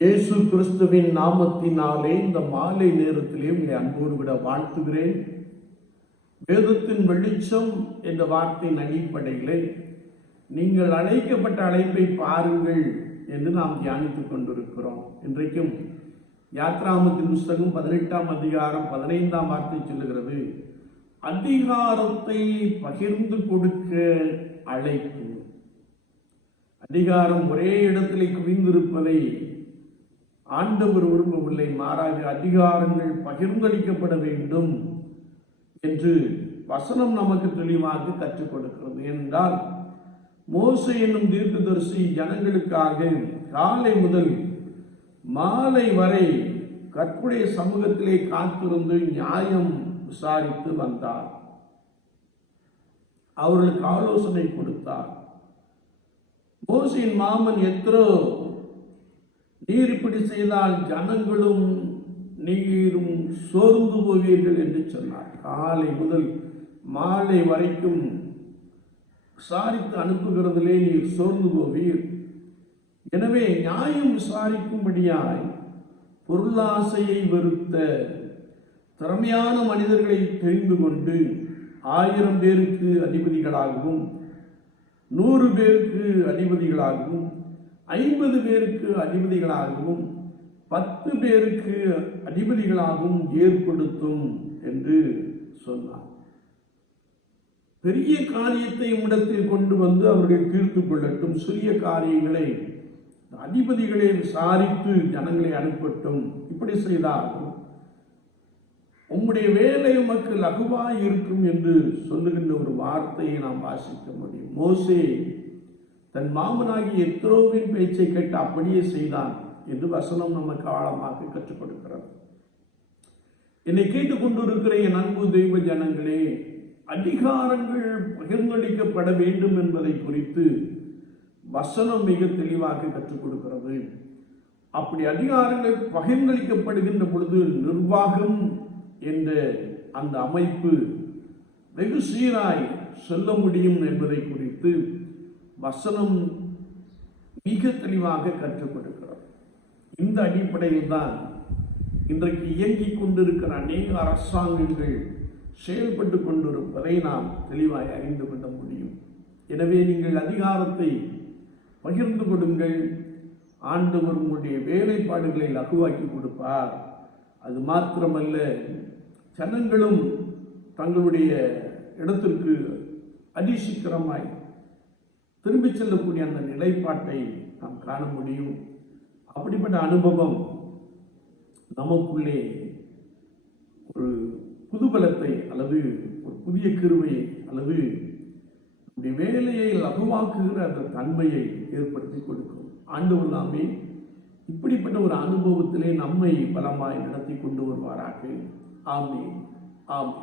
இயேசு கிறிஸ்துவின் நாமத்தினாலே இந்த மாலை நேரத்திலே உங்களை அன்போடு விட வாழ்த்துகிறேன். வேதத்தின் வெளிச்சம் என்ற வார்த்தையின் அடிப்படையிலே நீங்கள் அழைக்கப்பட்ட அழைப்பை பாருங்கள் என்று நாம் தியானித்துக் கொண்டிருக்கிறோம். இன்றைக்கும் யாத்ராமத்தின் புஸ்தகம் பதினெட்டாம் அதிகாரம் பதினைந்தாம் வார்த்தை சொல்லுகிறது. அதிகாரத்தை பகிர்ந்து கொடுக்க அழைப்பு. அதிகாரம் ஒரே இடத்திலே குவிந்திருப்பதை ஆண்டவர் விரும்பவில்லை மாறாக அதிகாரங்கள் பகிர்ந்தளிக்கப்பட வேண்டும் என்று வசனம் நமக்கு தெளிவாக கற்றுக் கொடுக்கிறது. என்றால் மோசை என்னும் தீர்க்கதரிசி ஜனங்களுக்காக காலை முதல் மாலை வரை கற்புடைய சமூகத்திலே காத்திருந்து நியாயம் விசாரித்து வந்தார். அவர்களுக்கு ஆலோசனை கொடுத்தார். மோசையின் மாமன் எத்தனோ நீர் இப்படி செய்தால் ஜனங்களும் நீரும் சோர்ந்து போவீர்கள் என்று சொன்னார். காலை முதல் மாலை வரைக்கும் விசாரித்து அனுப்புகிறதிலே நீர் சோர்ந்து போவீர். எனவே நியாயம் விசாரிக்கும்படியாய் பொருளாசையை வெறுத்த திறமையான மனிதர்களை தெரிந்து கொண்டு ஆயிரம் பேருக்கு அதிபதிகளாகவும் நூறு பேருக்கு அதிபதிகளாகவும் ஐம்பது பேருக்கு அதிபதிகளாகவும் பத்து பேருக்கு அதிபதிகளாகவும் ஏற்படுத்தும் என்று சொன்னார். பெரிய காரியத்தை இடத்தில் கொண்டு வந்து அவர்கள் தீர்த்து கொள்ளட்டும். சிறிய காரியங்களை அதிபதிகளை விசாரித்து ஜனங்களை அனுப்பட்டும். இப்படி செய்தால் உம்முடைய வேலை உமக்கு லகுவாய் இருக்கும் என்று சொல்லுகின்ற ஒரு வார்த்தையை நாம் வாசிக்க முடியும். மோசே தன் மாமனாகி எத்ரோவின் பேச்சை கேட்டு அப்படியே செய்தான் என்று வசனம் நமக்கு ஆழமாக கற்றுக் கொடுக்கிறது என்னை கேட்டுக்கொண்டிருக்கிற என் அன்பு தெய்வ ஜனங்களே அதிகாரங்கள் பகிர்ந்தளிக்கப்பட வேண்டும் என்பதை குறித்து வசனம் மிக தெளிவாக கற்றுக் கொடுக்கிறது அப்படி அதிகாரங்கள் பகிர்ந்தளிக்கப்படுகின்ற பொழுது நிர்வாகம் என்ற அந்த அமைப்பு வெகு சீராய் செல்ல முடியும் என்பதை குறித்து வசனம் மிக தெளிவாக கற்றுக் கொடுக்கிறது. இந்த அடிப்படையில் தான் இன்றைக்கு இயங்கிக் கொண்டிருக்கிற அநேக அரசாங்கங்கள் செயல்பட்டு கொண்டிருப்பதை நாம் தெளிவாக அறிந்து கொள்ள முடியும். எனவே நீங்கள் அதிகாரத்தை பகிர்ந்து கொடுங்கள். ஆண்டவர் உங்களுடைய வேலைப்பாடுகளை லகுவாக்கி கொடுப்பார். அது மாத்திரமல்ல ஜனங்களும் தங்களுடைய இடத்திற்கு அதிசீக்கிரமாய் திரும்பி செல்லக்கூடிய அந்த நிலைப்பாட்டை நாம் காண முடியும். அப்படிப்பட்ட அனுபவம் நமக்குள்ளே ஒரு புது பலத்தை அல்லது ஒரு புதிய கிருவையை அல்லது நம்முடைய வேலையை லகுவாக்குகிற அந்த தன்மையை ஏற்படுத்தி கொடுக்கும். ஆண்டவர் நாமே இப்படிப்பட்ட ஒரு அனுபவத்திலே நம்மை பலமாய் நடத்தி கொண்டு வருவாராக. ஆமே ஆமே